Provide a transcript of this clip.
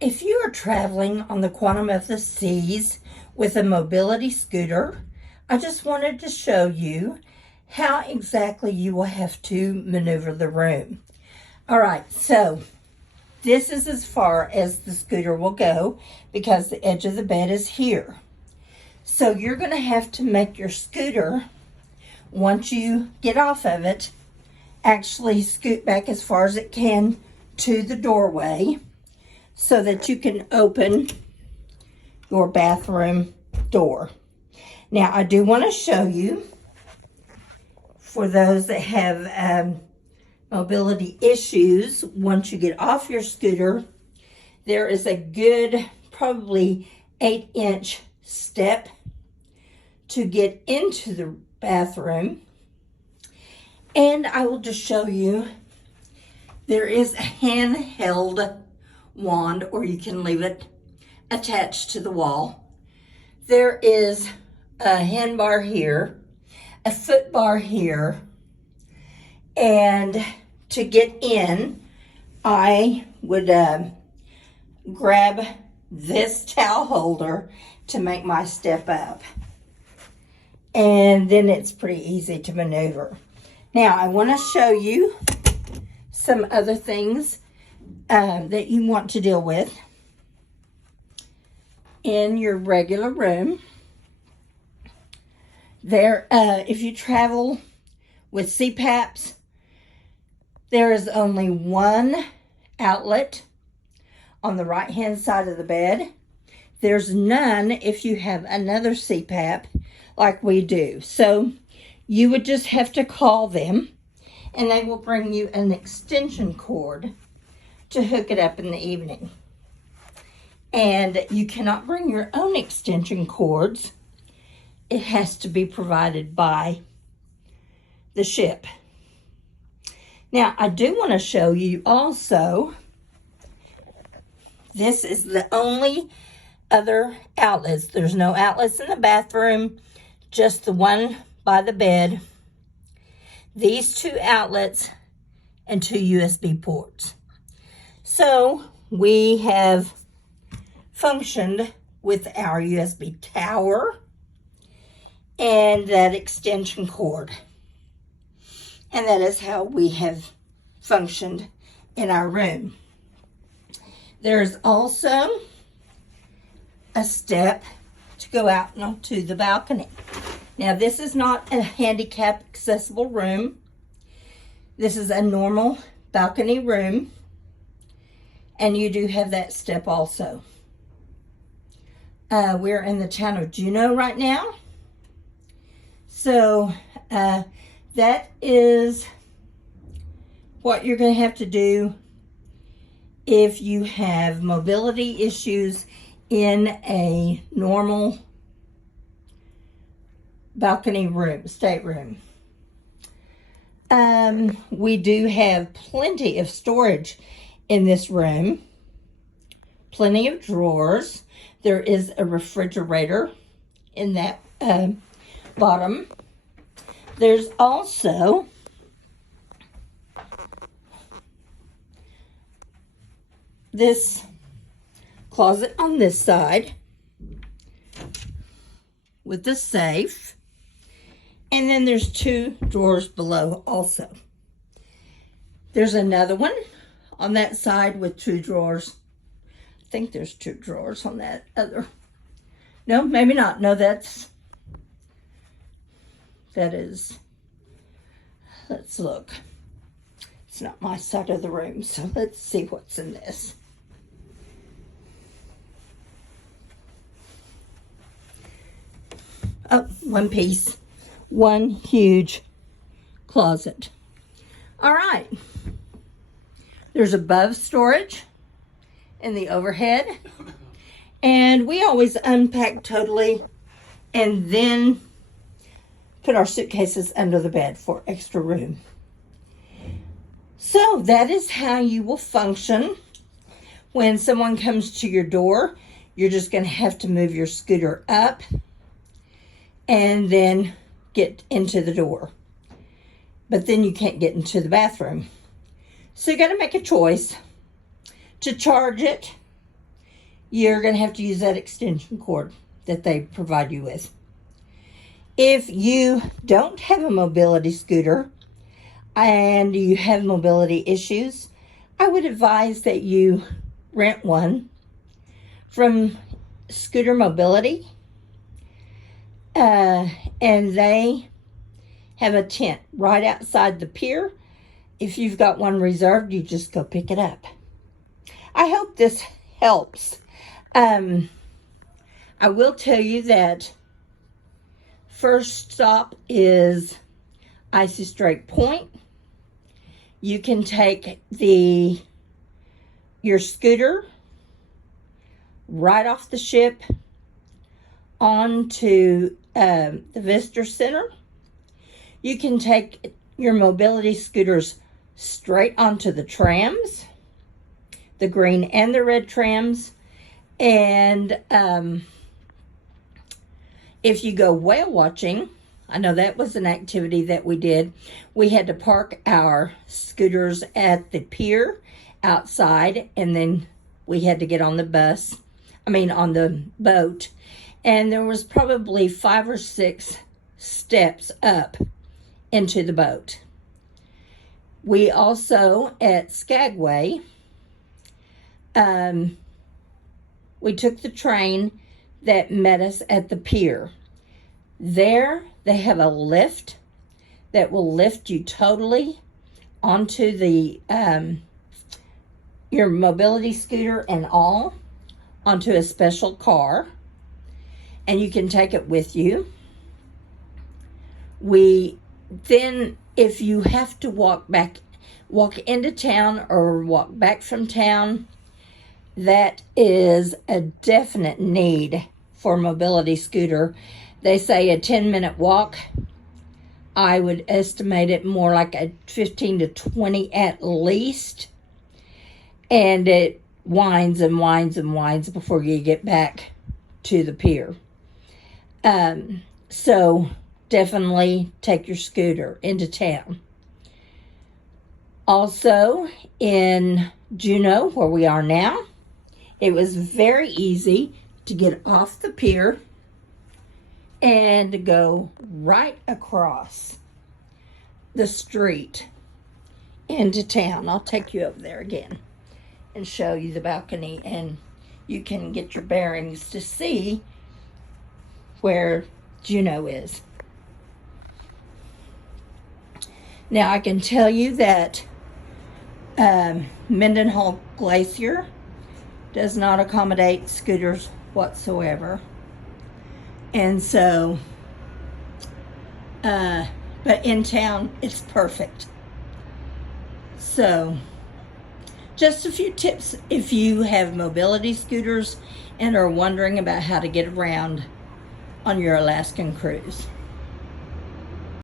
If you are traveling on the Quantum of the Seas with a mobility scooter, I just wanted to show you how exactly you will have to maneuver the room. All right, so this is as far as the scooter will go because the edge of the bed is here. So you're going to have to make your scooter, once you get off of it, actually scoot back as far as it can to the doorway so that you can open your bathroom door. Now, I do want to show you, for those that have mobility issues, once you get off your scooter, there is a good, probably 8-inch step to get into the bathroom. And I will just show you, there is a handheld wand, or you can leave it attached to the wall. There is a hand bar here, a foot bar here, and to get in, I would grab this towel holder to make my step up. And then it's pretty easy to maneuver. Now, I want to show you some other things that you want to deal with in your regular room. There, if you travel with CPAPs, there is only one outlet on the right-hand side of the bed. There's none if you have another CPAP like we do. So you would just have to call them, and they will bring you an extension cord to hook it up in the evening. And you cannot bring your own extension cords. It has to be provided by the ship. Now, I do want to show you also, this is the only other outlets. There's no outlets in the bathroom, just the one by the bed, these two outlets, and two USB ports. So we have functioned with our USB tower and that extension cord. And that is how we have functioned in our room. There's also a step to go out onto the balcony. Now, this is not a handicap accessible room. This is a normal balcony room. And you do have that step also. We're in the town of Juneau right now. So that is what you're going to have to do if you have mobility issues in a normal balcony room, stateroom. We do have plenty of storage in this room, plenty of drawers. There is a refrigerator in that bottom. There's also this closet on this side with the safe. And then there's two drawers below also. There's another one on that side with two drawers. I think there's two drawers on that other. No, maybe not. No, that is, let's look. It's not my side of the room, so let's see what's in this. Oh, one piece. One huge closet. All right. There's above storage in the overhead. And we always unpack totally and then put our suitcases under the bed for extra room. So that is how you will function. When someone comes to your door, you're just going to have to move your scooter up and then get into the door. But then you can't get into the bathroom. So you got to make a choice to charge it you're going to have to use that extension cord that they provide you with. If you don't have a mobility scooter and you have mobility issues, I would advise that you rent one from Scooter Mobility. And they have a tent right outside the pier. If you've got one reserved, you just go pick it up. I hope this helps. I will tell you that first stop is Icy Strait Point. You can take your scooter right off the ship onto the Visitor Center. You can take your mobility scooters straight onto the trams, the green and the red trams. And if you go whale watching, I know that was an activity that we did. We had to park our scooters at the pier outside, and then we had to get on the on the boat. And there was probably 5 or 6 steps up into the boat. We also, at Skagway, we took the train that met us at the pier. There, they have a lift that will lift you totally onto the your mobility scooter and all onto a special car, and you can take it with you. Then, if you have to walk into town or walk back from town, that is a definite need for a mobility scooter. They say a 10-minute walk. I would estimate it more like a 15 to 20 at least. And it winds and winds and winds before you get back to the pier. So definitely take your scooter into town. Also, in Juneau, where we are now, it was very easy to get off the pier and to go right across the street into town. I'll take you over there again and show you the balcony, and you can get your bearings to see where Juneau is. Now, I can tell you that Mendenhall Glacier does not accommodate scooters whatsoever. And so, but in town, it's perfect. So, just a few tips if you have mobility scooters and are wondering about how to get around on your Alaskan cruise.